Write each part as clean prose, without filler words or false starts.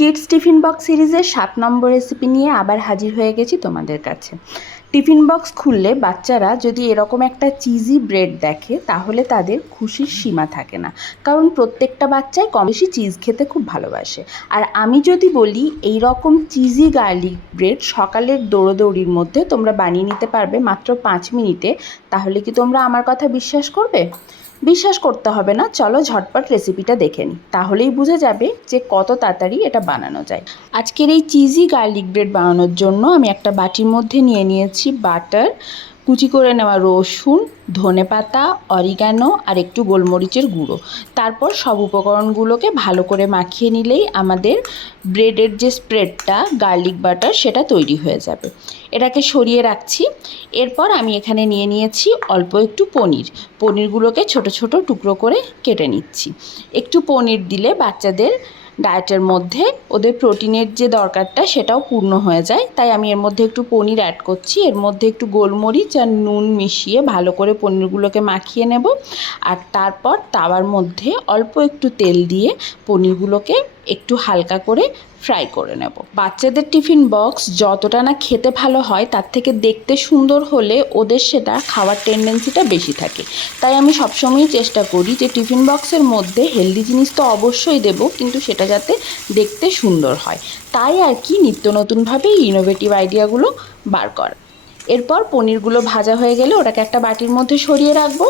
Kids tiffin box সিরিজের 7 নম্বর recipe নিয়ে আবার হাজির হয়ে গেছি তোমাদের কাছে। টিফিন বক্স খুললে বাচ্চারা যদি এরকম একটা চিজি ব্রেড দেখে তাহলে তাদের খুশির সীমা থাকে না, কারণ প্রত্যেকটা বাচ্চাই কম বেশি চিজ খেতে খুব ভালোবাসে। আর আমি যদি বলি এই রকম চিজি গার্লিক ব্রেড সকালের দৌড়োদৌড়ির মধ্যে তোমরা বানিয়ে নিতে পারবে মাত্র 5 মিনিটে, তাহলে কি তোমরা আমার কথা বিশ্বাস করবে? বিশ্বাস করতে হবে না, চলো ঝটপট রেসিপিটা দেখে নিই, তাহলেই বোঝা যাবে যে কত তাড়াতাড়ি এটা বানানো যায়। আজকের এই চিজি গার্লিক ব্রেড বানানোর জন্য আমি একটা বাটির মধ্যে নিয়ে নিয়েছি বাটার, কুচি করে নেওয়া রসুন, ধনেপাতা, অরিগানো আর একটু গোলমরিচের গুঁড়ো। তারপর সব উপকরণগুলোকে ভালো করে মাখিয়ে নিলেই আমাদের ব্রেডের যে স্প্রেডটা গার্লিক বাটার সেটা তৈরি হয়ে যাবে। এটাকে সরিয়ে রাখছি। এরপর আমি এখানে নিয়ে নিয়েছি অল্প একটু পনিরগুলোকে ছোট ছোট টুকরো করে কেটে নিচ্ছি। একটু পনির দিলে বাচ্চাদের ডায়েটের মধ্যে ওদের প্রোটিনের যে দরকারটা সেটাও পূর্ণ হয়ে যায়, তাই আমি এর মধ্যে একটু পনির অ্যাড করছি। এর মধ্যে একটু গোলমরিচ আর নুন মিশিয়ে ভালো করে পনিরগুলোকে মাখিয়ে নেব। আর তারপর তাওয়ার মধ্যে অল্প একটু তেল দিয়ে পনিরগুলোকে একটু হালকা করে ফ্রাই করে নেব। বাচ্চাদের টিফিন বক্স যতটা না খেতে ভালো হয় তার থেকে দেখতে সুন্দর হলে ওদের সেটা খাওয়ার টেন্ডেন্সিটা বেশি থাকে। তাই আমি সবসময়ই চেষ্টা করি যে টিফিন বক্সের মধ্যে হেলদি জিনিস তো অবশ্যই দেব, কিন্তু সেটা যাতে দেখতে সুন্দর হয়। তাই আর কি নিত্য নতুনভাবে ইনোভেটিভ আইডিয়াগুলো বার কর। এরপর পনিরগুলো ভাজা হয়ে গেলে ওটাকে একটা বাটির মধ্যে সরিয়ে রাখবো।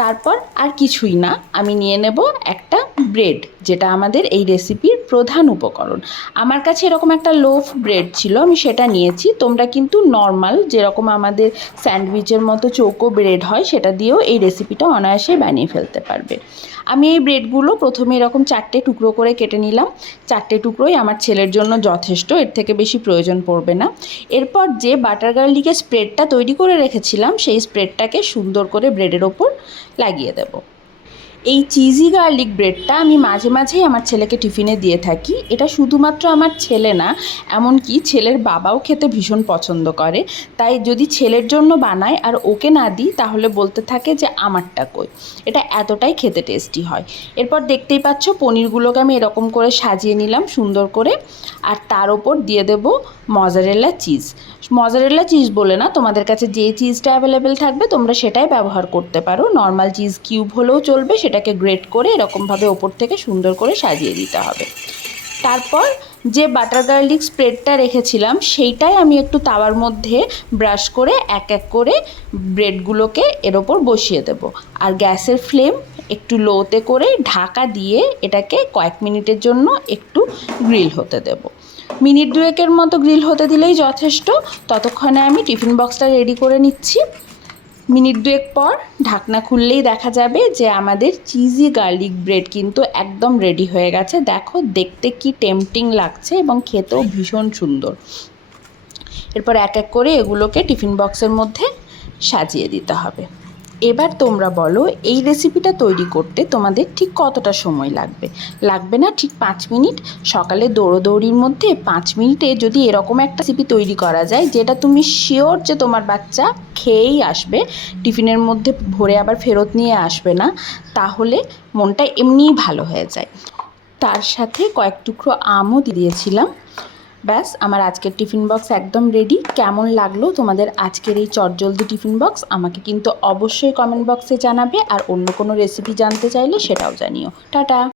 তারপর আর কিছুই না, আমি নিয়ে নেব একটা ব্রেড, যেটা আমাদের এই রেসিপির প্রধান উপকরণ। আমার কাছে এরকম একটা লোফ ব্রেড ছিল, আমি সেটা নিয়েছি। তোমরা কিন্তু নর্মাল যেরকম আমাদের স্যান্ডউইচের মতো চৌকো ব্রেড হয় সেটা দিয়েও এই রেসিপিটা অনায়াসে বানিয়ে ফেলতে পারবে। আমি এই ব্রেডগুলো প্রথমে এরকম 4টে টুকরো করে কেটে নিলাম। 4টে টুকরোই আমার ছেলের জন্য যথেষ্ট, এর থেকে বেশি প্রয়োজন পড়বে না। এরপর যে বাটার গার্লিকের স্প্রেডটা তৈরি করে রেখেছিলাম সেই স্প্রেডটাকে সুন্দর করে ব্রেডের ওপর লাগিয়ে দেব। এই চিজি গার্লিক ব্রেডটা আমি মাঝে মাঝেই আমার ছেলেকে টিফিনে দিয়ে থাকি। এটা শুধুমাত্র আমার ছেলে না, এমনকি ছেলের বাবাও খেতে ভীষণ পছন্দ করে। তাই যদি ছেলের জন্য বানাই আর ওকে না দিই তাহলে বলতে থাকে যে আমারটা কই। এটা এতটাই খেতে টেস্টি হয়। এরপর দেখতেই পাচ্ছ পনিরগুলোকে আমি এরকম করে সাজিয়ে নিলাম সুন্দর করে, আর তার ওপর দিয়ে দেব মজারেলা চিজ। মজারেলা চিজ বলে না, তোমাদের কাছে যে চিজটা অ্যাভেলেবেল থাকবে তোমরা সেটাই ব্যবহার করতে পারো। নর্মাল চিজ কিউব হলেও চলবে, সেটাকে গ্রেট করে এরকমভাবে ওপর থেকে সুন্দর করে সাজিয়ে দিতে হবে। তারপর যে বাটার গার্লিক স্প্রেডটা রেখেছিলাম সেইটাই আমি একটু তাওয়ার মধ্যে ব্রাশ করে এক এক করে ব্রেডগুলোকে এর ওপর বসিয়ে দেব। আর গ্যাসের ফ্লেম একটু লোতে করে ঢাকা দিয়ে এটাকে কয়েক মিনিটের জন্য একটু গ্রিল হতে দেব। মিনিট দুয়েকের মতো গ্রিল হতে দিলেই যথেষ্ট। ততক্ষণে আমি টিফিন বক্সটা রেডি করে নিচ্ছি। মিনিট দুয়েক পর ঢাকনা খুললেই দেখা যাবে যে আমাদের চিজি গার্লিক ব্রেড কিন্তু একদম রেডি হয়ে গেছে। দেখো দেখতে কি টেম্পটিং লাগছে এবং খেতেও ভীষণ সুন্দর। এরপর এক এক করে এগুলোকে টিফিন বক্সের মধ্যে সাজিয়ে দিতে হবে। এবার তোমরা বলো এই রেসিপিটা তৈরি করতে তোমাদের ঠিক কতটা সময় লাগবে? লাগবে না ঠিক 5 মিনিট। সকালে দৌড়োদৌড়ির মধ্যে 5 মিনিটে যদি এরকম একটা রেসিপি তৈরি করা যায় যেটা তুমি শিওর যে তোমার বাচ্চা খেয়েই আসবে, টিফিনের মধ্যে ভরে আবার ফেরত নিয়ে আসবে না, তাহলে মনটা এমনিই ভালো হয়ে যায়। তার সাথে কয়েক টুকরো আমও দিয়েছিলাম। ব্যাস, আমার আজকের টিফিন বক্স একদম রেডি। কেমন লাগলো তোমাদের আজকের এই চটজলদি টিফিন বক্স আমাকে কিন্তু অবশ্যই কমেন্ট বক্সে জানাবে, আর অন্য কোনো রেসিপি জানতে চাইলে সেটাও জানিও। টাটা।